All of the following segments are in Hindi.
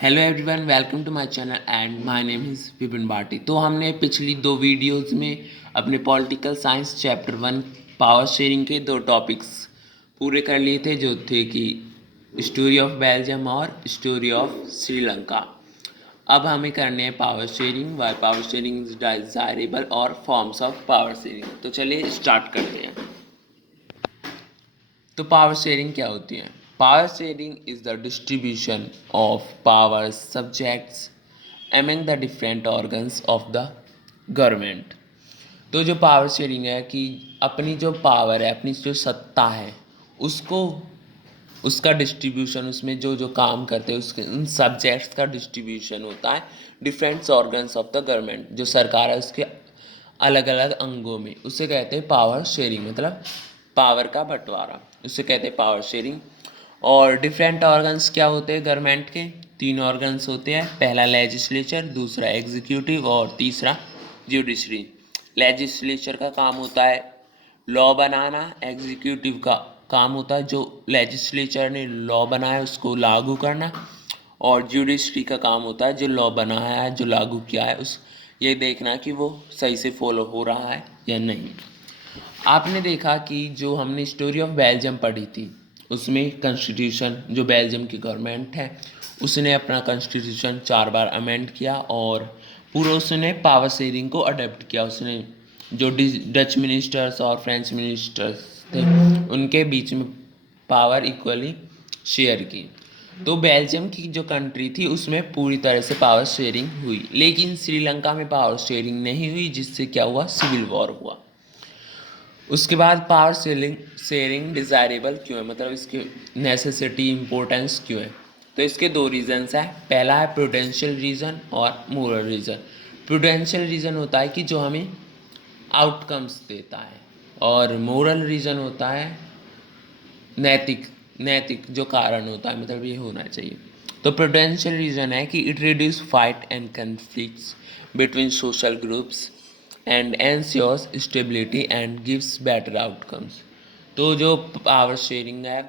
Hello everyone, welcome to my channel and my name is Vipin Bhati. तो हमने पिछली दो वीडियोस में अपने political science chapter 1 power sharing के दो टॉपिक्स पूरे कर लिए थे, जो थे कि स्टोरी ऑफ बेल्जियम और स्टोरी ऑफ श्रीलंका। अब हमें करने हैं power sharing, why power sharing is desirable और फॉर्म्स ऑफ पावर शेयरिंग। तो चलिए स्टार्ट करते हैं। तो पावर शेयरिंग क्या होती है? Power sharing is the distribution of power subjects among the different organs of the government. तो जो पावर शेयरिंग है कि अपनी जो पावर है, अपनी जो सत्ता है, उसको उसका डिस्ट्रीब्यूशन, उसमें जो जो काम करते हैं उसके उन सब्जेक्ट्स का डिस्ट्रीब्यूशन होता है different organs of the government. जो सरकार है उसके अलग अलग अंगों में, उसे कहते हैं पावर शेयरिंग, मतलब पावर का बंटवारा, उसे कहते हैं पावर शेयरिंग। और डिफरेंट ऑर्गन्स क्या होते हैं गवर्नमेंट के? तीन ऑर्गन्स होते हैं, पहला लेजिस्लेचर, दूसरा एग्जीक्यूटिव और तीसरा जुडिशरी। लेजिस्लेचर का काम होता है लॉ बनाना, एग्जीक्यूटिव का काम होता है जो लेजिस्लेचर ने लॉ बनाया उसको लागू करना, और जुडिशरी का काम होता है जो लॉ बनाया है, जो लागू किया है, उस ये देखना कि वो सही से फॉलो हो रहा है या नहीं। आपने देखा कि जो हमने स्टोरी ऑफ बेल्जियम पढ़ी थी, उसमें कॉन्स्टिट्यूशन, जो बेल्जियम की गवर्नमेंट है उसने अपना कॉन्स्टिट्यूशन 4 बार अमेंड किया और पूरा उसने पावर शेयरिंग को अडेप्ट किया। उसने जो डच मिनिस्टर्स और फ्रेंच मिनिस्टर्स थे उनके बीच में पावर इक्वली शेयर की। तो बेल्जियम की जो कंट्री थी उसमें पूरी तरह से पावर शेयरिंग हुई, लेकिन श्रीलंका में पावर शेयरिंग नहीं हुई, जिससे क्या हुआ, सिविल वॉर हुआ। उसके बाद पावर शेयरिंग शेयरिंग डिज़ायरेबल क्यों है, मतलब इसकी नेसेसिटी, इम्पोर्टेंस क्यों है? तो इसके दो रीज़न्स हैं। पहला है प्रूडेंशियल रीज़न और मोरल रीज़न। प्रूडेंशियल रीज़न होता है कि जो हमें आउटकम्स देता है, और मोरल रीज़न होता है नैतिक नैतिक जो कारण होता है, मतलब ये होना चाहिए। तो प्रूडेंशियल रीज़न है कि it reduce fight and conflicts between social groups and ensures stability and gives better outcomes. तो जो पावर शेयरिंग है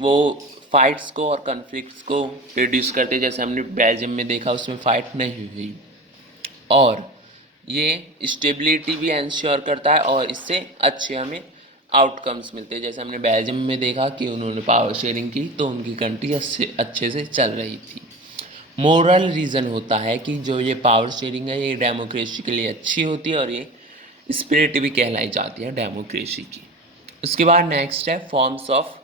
वो फाइट्स को और कन्फ्लिक्ट्स को रिड्यूस करते, जैसे हमने बेल्जियम में देखा उसमें फ़ाइट नहीं हुई, और ये स्टेबिलिटी भी इंश्योर करता है और इससे अच्छे हमें आउटकम्स मिलते हैं। जैसे हमने बेल्जियम में देखा कि उन्होंने पावर शेयरिंग की तो उनकी कंट्री अच्छे से चल रही थी। मोरल रीज़न होता है कि जो ये पावर शेयरिंग है ये डेमोक्रेसी के लिए अच्छी होती है, और ये स्पिरिट भी कहलाई जाती है डेमोक्रेसी की। उसके बाद नेक्स्ट है forms of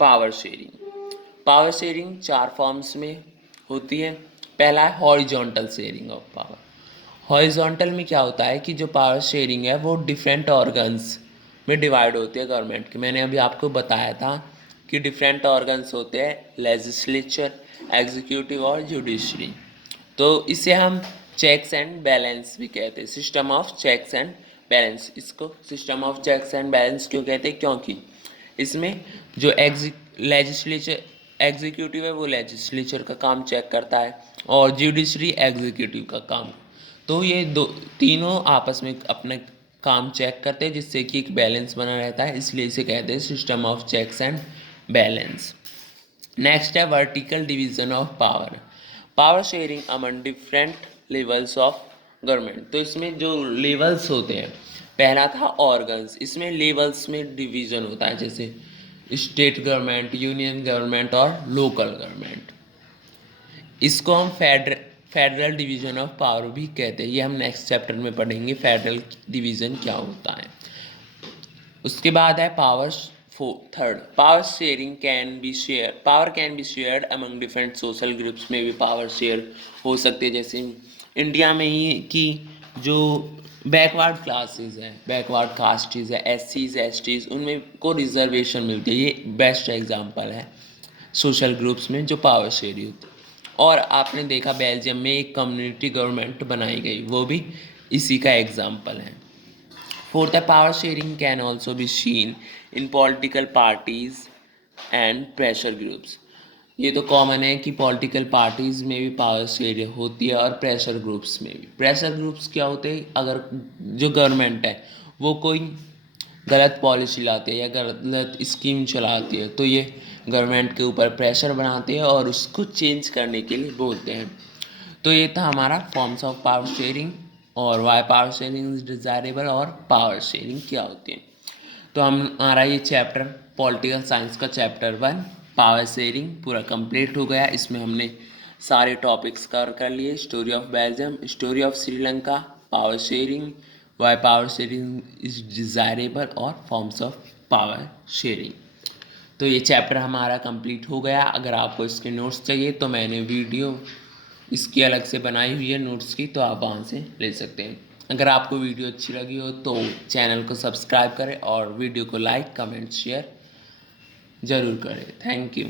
power sharing. Power sharing 4 forms में होती है। पहला है horizontal sharing of power. Horizontal में क्या होता है कि जो पावर शेयरिंग है वो डिफरेंट ऑर्गन्स में डिवाइड होती है गवर्नमेंट की। मैंने अभी आपको बताया था कि डिफरेंट ऑर्गन्स होते हैं लेजिस्लेचर, एग्जीक्यूटिव और जुडिशरी। तो इसे हम चेक्स एंड बैलेंस भी कहते हैं, system of checks and balance. इसको system of checks and balance क्यों कहते हैं? क्योंकि इसमें जो लेजिस्लेचर एग्जीक्यूटिव है वो लेजिस्लेचर का काम चेक करता है, और जुडिशरी एग्जीक्यूटिव का काम। तो ये दो तीनों आपस में अपने काम चेक करते हैं, जिससे कि एक बैलेंस बना रहता है, इसलिए इसे कहते हैं system of checks and balance. Next है vertical division of power. Power sharing among different levels of government. तो इसमें जो लेवल्स होते हैं, पहला था ऑर्गन्स, इसमें लेवल्स में डिवीजन होता है, जैसे स्टेट गवर्नमेंट, यूनियन गवर्नमेंट और लोकल गवर्नमेंट। इसको हम फेडरल डिवीजन ऑफ पावर भी कहते हैं। ये हम नेक्स्ट चैप्टर में पढ़ेंगे फेडरल डिवीजन क्या होता है। उसके बाद है power third, power sharing power can be shared among different social groups में भी पावर शेयर हो सकती है। जैसे इंडिया में ही कि जो बैकवर्ड क्लासेस हैं, बैकवर्ड कास्टीज है, एससीज एसटीज, उनमें को रिजर्वेशन मिलती है। ये बेस्ट एग्जांपल है सोशल ग्रुप्स में जो पावर शेयरिंग होती है। और आपने देखा बेल्जियम में एक कम्युनिटी गवर्नमेंट बनाई गई, वो भी इसी का एग्जाम्पल है। Fourth, the power sharing can also be seen in political parties and pressure groups. ये तो कॉमन है कि पॉलिटिकल पार्टीज़ में भी पावर शेयरिंग होती है और प्रेशर ग्रुप्स में भी। प्रेशर ग्रुप्स क्या होते हैं? अगर जो गवर्नमेंट है वो कोई गलत पॉलिसी लाती है या गलत स्कीम चलाती है तो ये गवर्नमेंट के ऊपर प्रेशर बनाते हैं और उसको चेंज करने के लिए बोलते हैं। तो ये था हमारा फॉर्म्स ऑफ पावर शेयरिंग और why power sharing is desirable और पावर शेयरिंग क्या होती है। तो हमारा ये चैप्टर पॉलिटिकल साइंस का चैप्टर 1 पावर शेयरिंग पूरा कंप्लीट हो गया। इसमें हमने सारे टॉपिक्स कवर कर लिए, story of Belgium, story of Sri Lanka, power sharing, why power sharing is desirable और फॉर्म्स ऑफ पावर शेयरिंग। तो ये चैप्टर हमारा कंप्लीट हो गया। अगर आपको इसके नोट्स चाहिए तो मैंने वीडियो इसकी अलग से बनाई हुई है नोट्स की, तो आप वहाँ से ले सकते हैं। अगर आपको वीडियो अच्छी लगी हो तो चैनल को सब्सक्राइब करें और वीडियो को लाइक कमेंट शेयर ज़रूर करें। Thank you.